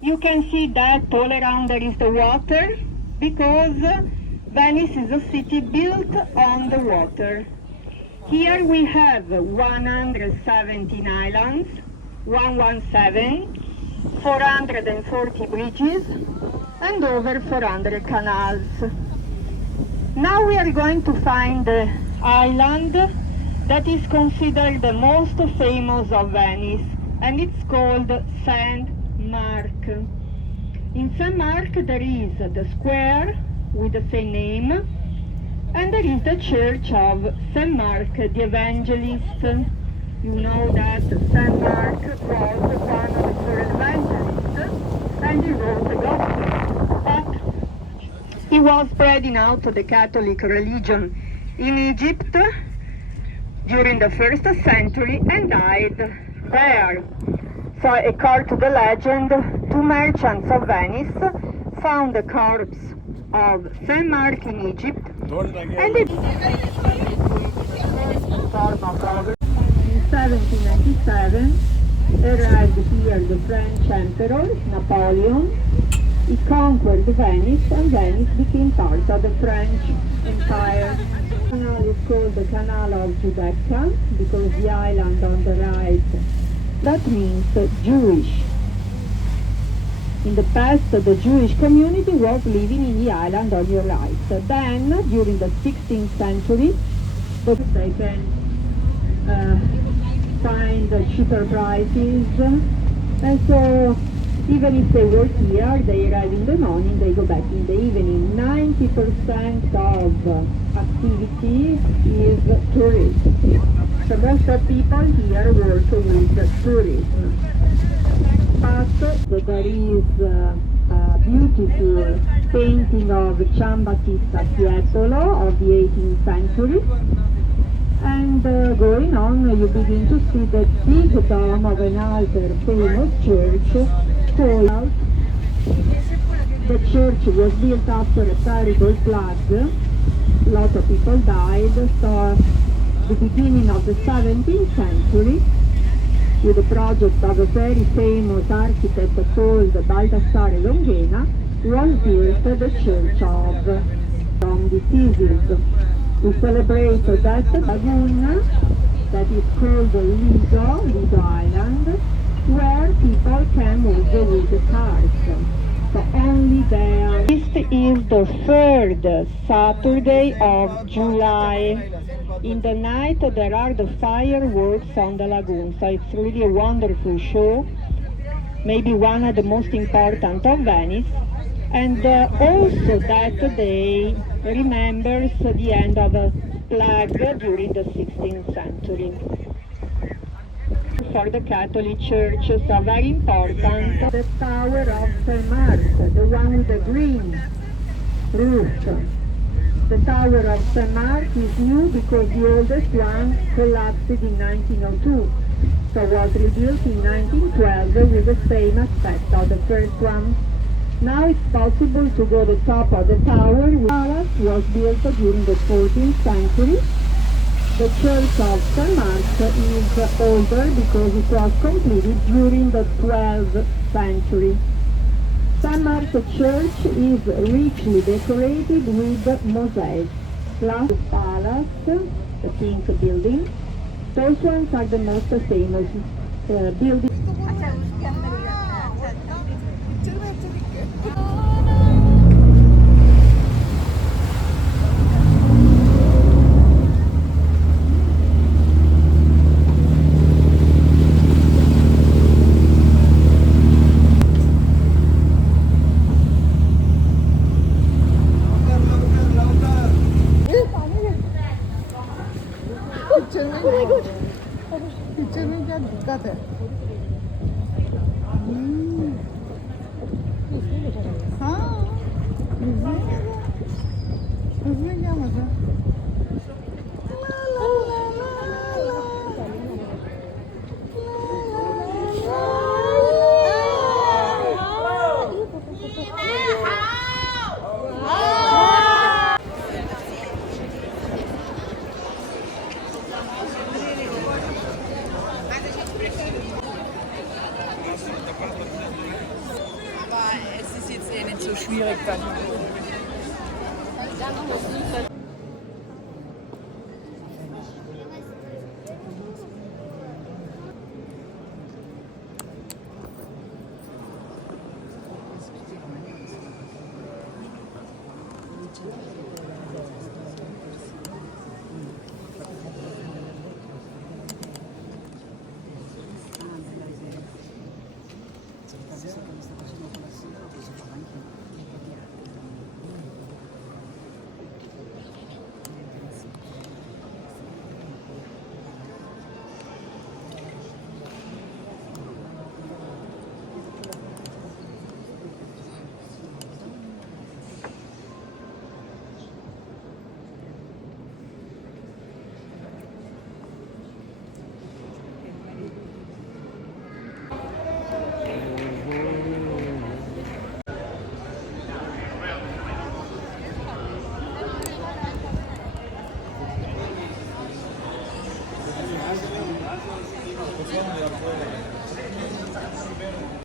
You can see that all around there is the water because Venice is a city built on the water. Here we have 117 islands, 117, 440 bridges, and over 400 canals. Now we are going to find the island that is considered the most famous of Venice, and it's called St. Mark. In St. Mark there is the square with the same name, and there is the church of St. Mark the Evangelist. You know that St. Mark was one of the four evangelists, and he wrote the Gospel. But he was spreading out the Catholic religion in Egypt during the first century and died there. So according to the legend, two merchants of Venice found the corpse of St. Mark in Egypt, and it in 1797 arrived here the French Emperor Napoleon. He conquered Venice, and Venice became part of the French Empire. The canal is called the Canal of Giudecca because the island on the right, that means Jewish. In the past, the Jewish community was living in the island on your right. Then, during the 16th century, they can find cheaper prices, and so even if they work here, they arrive in the morning, they go back in the evening. 90% of activity is tourism. So most of people here work with tourism. But there is a beautiful painting of Giambattista Tiepolo of the 18th century. And going on, you begin to see the big dome of another famous church called. The church was built after a terrible flood. A lot of people died, so the beginning of the 17th century, with the project of a very famous architect called Baldassare Longhena, was built the church of from the thesis. We celebrate that lagoon that is called Lido Island, where people can move with the cars. So only there. This is the third Saturday of July. In the night there are the fireworks on the lagoon, so it's really a wonderful show, maybe one of the most important of Venice. And also that day remembers the end of a plague during the 16th century. For the Catholic Church, so very important, the Tower of St. Mark, the one with the green roof. The Tower of St. Mark is new because the oldest one collapsed in 1902, so was rebuilt in 1912 with the same aspect of the first one. Now it's possible to go to the top of the tower. The palace was built during the 14th century. The church of St. Mark is older because it was completed during the 12th century. St. Mark Church is richly decorated with mosaics. Plus the palace, the pink building. Those ones are the most famous buildings. so schwierig dann.